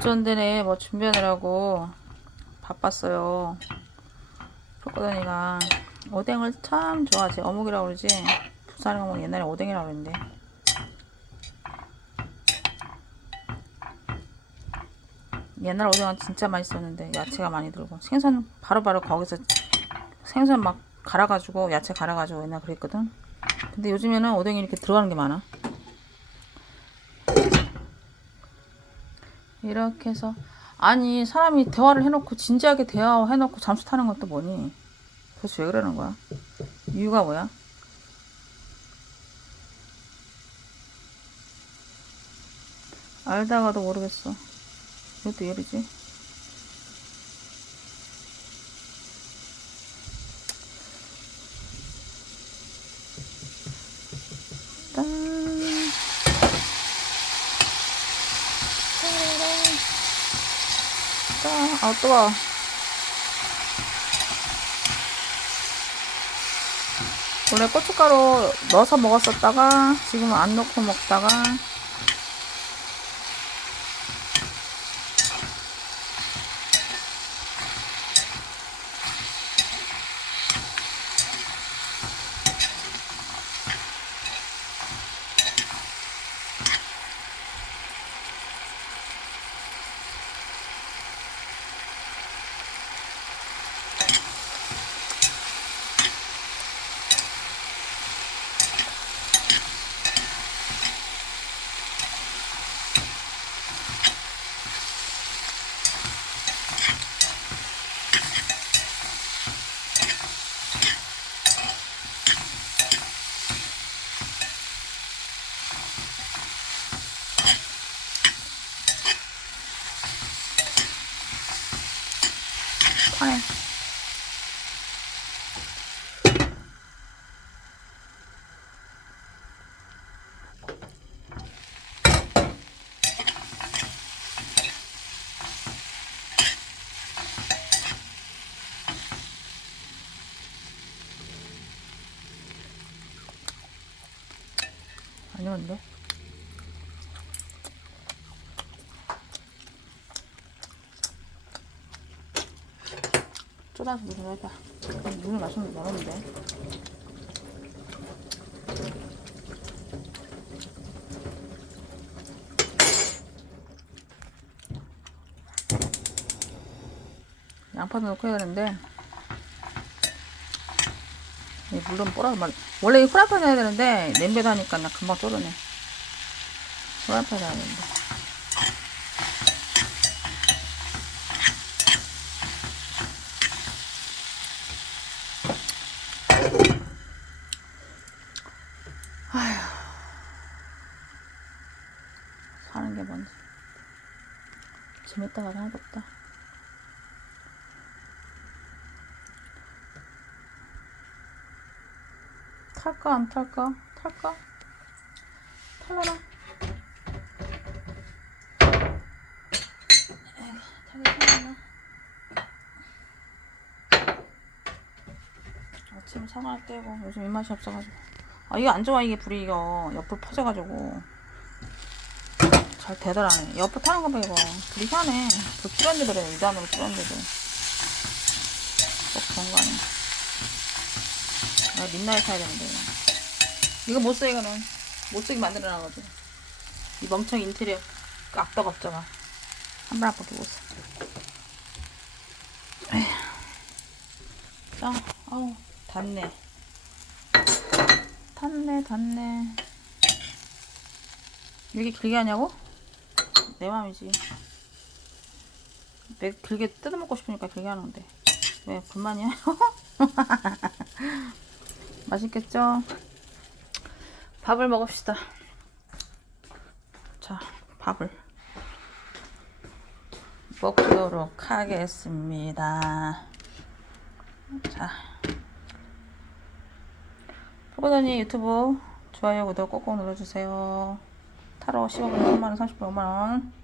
전전에 뭐 준비하느라고 바빴어요. 포코더니가 오뎅을 참 좋아하지. 어묵이라고 그러지. 부산에 가면 옛날에 오뎅이라고 그랬는데. 옛날 오뎅은 진짜 맛있었는데 야채가 많이 들고 생선 바로바로 거기서 생선 막 갈아가지고 야채 갈아가지고 옛날 그랬거든. 근데 요즘에는 오뎅이 이렇게 들어가는 게 많아. 이렇게 해서 아니 사람이 대화를 해놓고 진지하게 대화해놓고 잠수 타는 것도 뭐니? 도대체 왜 그러는 거야? 이유가 뭐야? 알다가도 모르겠어. 이것도 왜 이러지? 딴. 딴. 아, 뜨거워. 원래 고춧가루 넣어서 먹었었다가 지금은 안 넣고 먹다가 파네. 아니었는데? 쏟아서 물을 해봐. 물을 마시면 모르는데. 양파도 넣고 해야 되는데 이 물론 뽀라 말 원래 이 프라이팬 해야 되는데 냄비다 하니까 나 금방 졸르네 프라이팬 해야 되는데 게 뭔지 재밌다가 없다 탈까 안 탈까? 탈까? 탈라나? 에휴, 타긴 탈라나? 아침에 사과 떼고 요즘 입맛이 없어가지고 아 이게 안 좋아 이게 불이 이거 옆으로 퍼져가지고 잘 되더라네 옆으로 타는 거 봐 이거 불이 희한해 불 필요한데 그래 이단으로 필요한데도 꼭 그런 거 아니야 아, 민나잇 사야 되는데. 이거 못 써, 이거는. 못 쓰게 만들어놔가지고. 이 멍청이 인테리어 악덕 없잖아. 한 번 아프게 못 써. 에휴. 짱, 아우, 닿네. 닿네, 닿네. 이렇게 길게 하냐고? 내 맘이지. 내 길게 뜯어먹고 싶으니까 길게 하는데. 왜, 불만이야? 맛있겠죠? 밥을 먹읍시다. 자, 밥을 먹도록 하겠습니다. 자, 포고다니 유튜브 좋아요, 구독 꼭꼭 눌러주세요. 타로 15분 3만원, 30분 5만원.